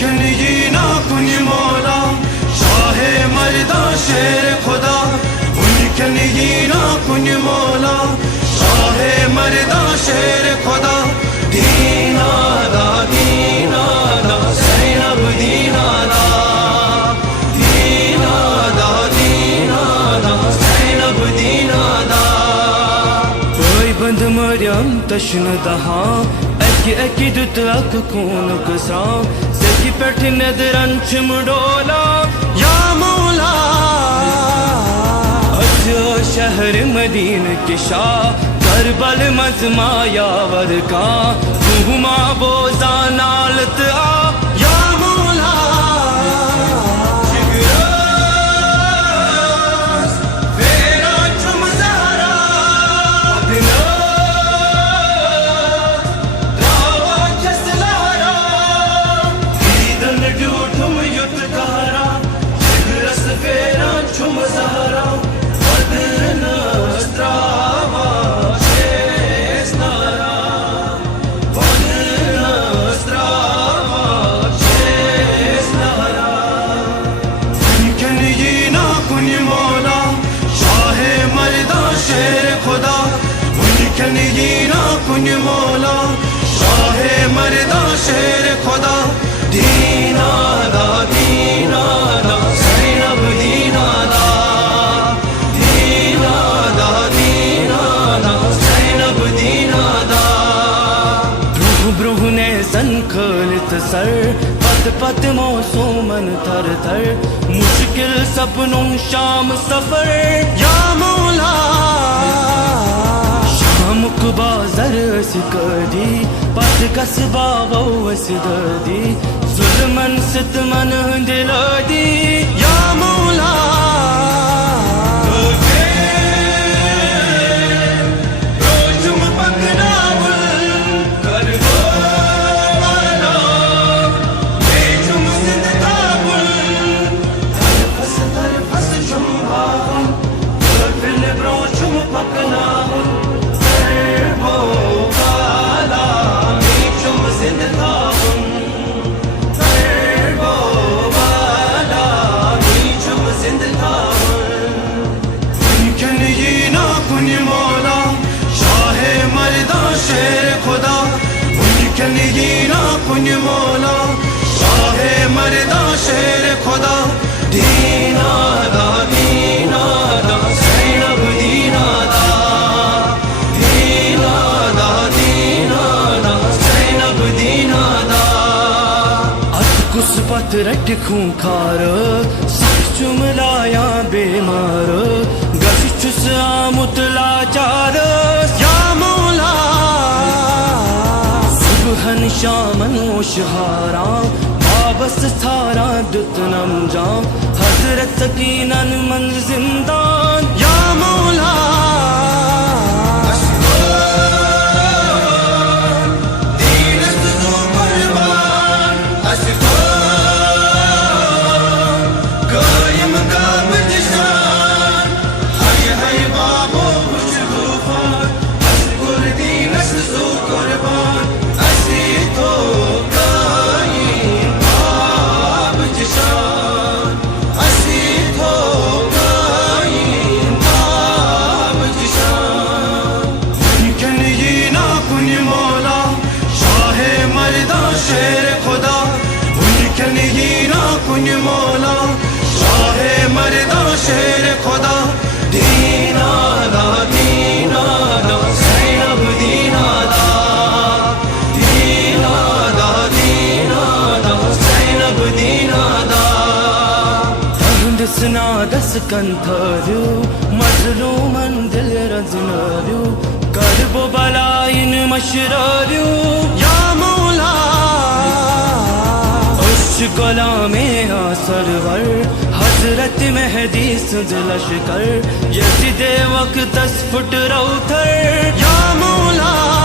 ना कुन मौला शाहे मर्दा शेर खुदा मुमकिन ही ना कुन मौला शाहे मर्दा शेर खुदा दीना दा ज़ैनब दीना दा ज़ैनब दीना दा कोई बंद मरियम तशन दहा एकी दुत अक खून कसा सेकी पेठ नदरन चिमडोला या मौला अजो शहर मदीन के शाह करबल मजमा यावर का तुहुमा बोजा नालत आ या मौला ना कुन मौला शाहे मर्दा शेर खुदा दीना दा ज़ैनब दीना दा ज़ैनब दीना दा ब्रूह ब्रूह ने संखलित सर पत मौसूमन थर थर मुश्किल सपनों शाम सफर या मौला मुकबा जर सिकदी पद कसबा वो सिददी जुल्मन सितमन दिलदी या मौला ना कुन मौला शाहे मर्दा शेर खुदा दीना दा ज़ैनब दीना दा ज़ैनब दीना दा अत कुस पत रट खूंखार सख चुमलाया बेमार गश चुस आमुतला चार या मौला शामन शहारा वाबस थारा दुतनम जाम हजरत सकीनन मन जिंदान या मौला ना कुन मौला शाहे मर्दा शेर खुदा दीना दा ज़ैनब दीना दा ज़ैनब दीना दा दसना दस कंथरू मजलूमन दिल रजनरू करबो बलाइन मशरू या मौला गुलामे सरवर हजरत मेहदी सुज लश्कर यज़िद वक्त 10 फुट रौथर या मौला